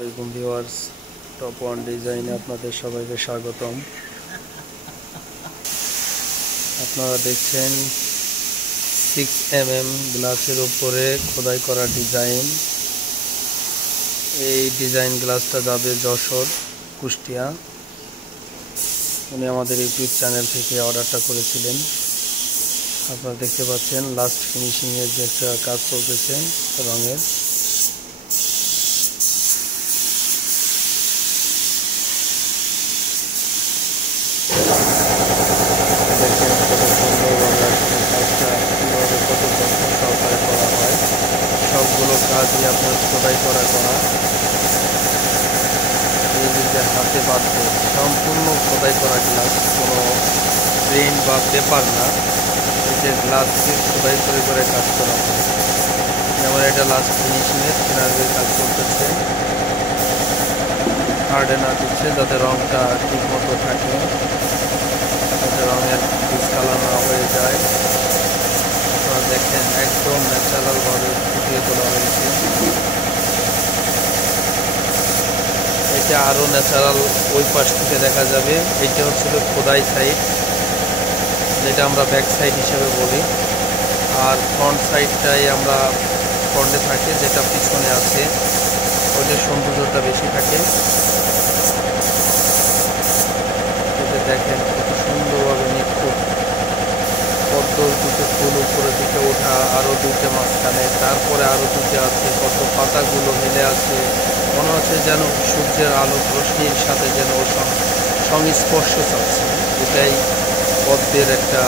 আসসালামু আলাইকুম viewers, top one ডিজাইনে আপনাদের সবাইকে স্বাগতম। আপনারা দেখছেন 6mm গ্লাসের উপরে খোদাই করা ডিজাইন। এই ডিজাইন গ্লাসটা যাবে যশোর, কুষ্টিয়া। উনি আমাদের ইউটিউব চ্যানেল থেকে অর্ডারটা করেছিলেন। আপনারা দেখতে পাচ্ছেন লাস্ট ফিনিশিংয়ের যে একটা কাজ চলতেছে রঙের। সবগুলো কাজই আপনার খোদাই করা এই যে হাতে বাঁধবে সম্পূর্ণ খোদাই করা গ্লাস, কোনো প্রিন্ট বা পেপার না। এই যে গ্লাসকে খোদাই করে কাজ করা হয়। যেমন এটা লাস্ট ফিনিশিংয়ের ফিনারের কাজ করতেছে, হার্ডেনার দিচ্ছে যাতে রঙটা ঠিক মতো থাকে, যাতে রঙের ডিসকালার না হয়ে যায়। আপনারা দেখেন একদম ন্যাচারালভাবে ফুটিয়ে তোলা হয়েছে। এটা আরও ন্যাচারাল ওই পাশ থেকে দেখা যাবে। এটা হচ্ছিল খোদাই সাইড, যেটা আমরা ব্যাক সাইড হিসেবে বলি। আর ফ্রন্ট সাইডটাই আমরা ফ্রন্টে থাকে, যেটা পিছনে আছে ওইটার সৌন্দর্যটা বেশি থাকে। এটা দেখেন কত সুন্দরভাবে নিখুঁত, কত দুটো ফুল উপরে দিকে ওঠা, আরও দুইটা মাঝখানে, তারপরে আরও দুটো আছে, কত পাতাগুলো হেলে আছে। মনে হচ্ছে যেন সূর্যের আলো রশ্মির সাথে যেন ওর সংস্পর্শ চাচ্ছে। এটাই পদ্মের একটা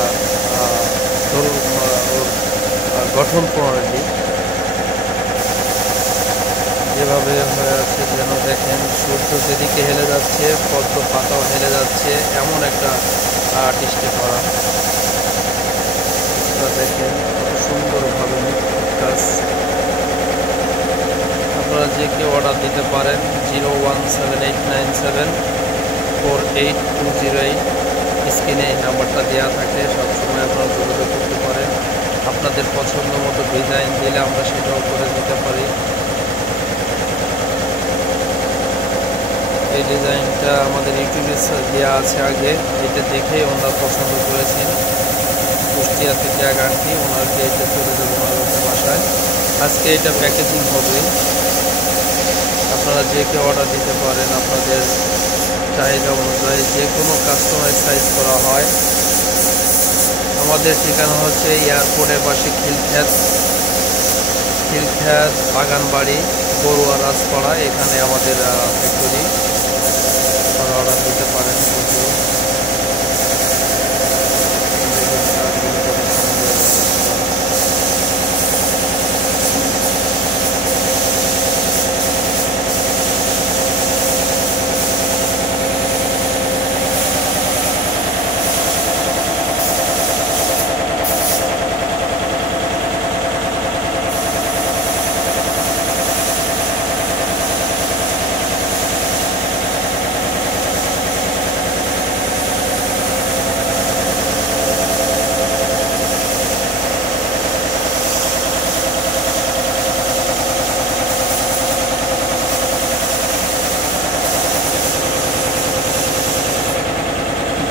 ওর গঠন প্রণালী যেভাবে হয়ে আছে, যেন দেখেন সূর্য যেদিকে হেলে যাচ্ছে পদ্ম পাতাও হেলে যাচ্ছে, এমন একটা আর্টিস্টে করা। দেখেন কত সুন্দরভাবে নিখুঁত কাজ। আপনারা যে কেউ অর্ডার দিতে পারেন 01789748208। স্ক্রিনে এই নাম্বারটা দেওয়া থাকে, সবসময় আপনারা যোগাযোগ করতে পারেন। আপনাদের পছন্দ মতো ডিজাইন দিলে আমরা সেটাও করে দিতে পারি। এই ডিজাইনটা আমাদের ইউটিউবে দেওয়া আছে আগে, এটা দেখে ওনারা পছন্দ করেছেন। কুষ্টিয়া থেকে এক আন্টি, ওনাকে এটা চলে যাবে ওনার বাসায়। আজকে এটা প্যাকেজিং হবে। আপনারা যে কেউ অর্ডার দিতে পারেন, আপনাদের চাহিদা অনুযায়ী যে কোনো কাস্টমাইজ সাইজ করা হয়। আমাদের ঠিকানা হচ্ছে এয়ারপোর্টের পাশে খিলখ্যাত বাগানবাড়ি, বড়ুয়া রাজপাড়া। এখানে আমাদের ফ্যাক্টরি। আপনারা অর্ডার দিতে পারেন।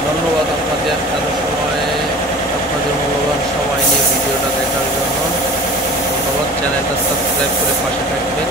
ধন্যবাদ আপনাদের এত সময়, আপনাদের মূল্যবান সময় নিয়ে ভিডিওটা দেখার জন্য। ধন্যবাদ। চ্যানেলটা সাবস্ক্রাইব করে পাশে থাকবেন।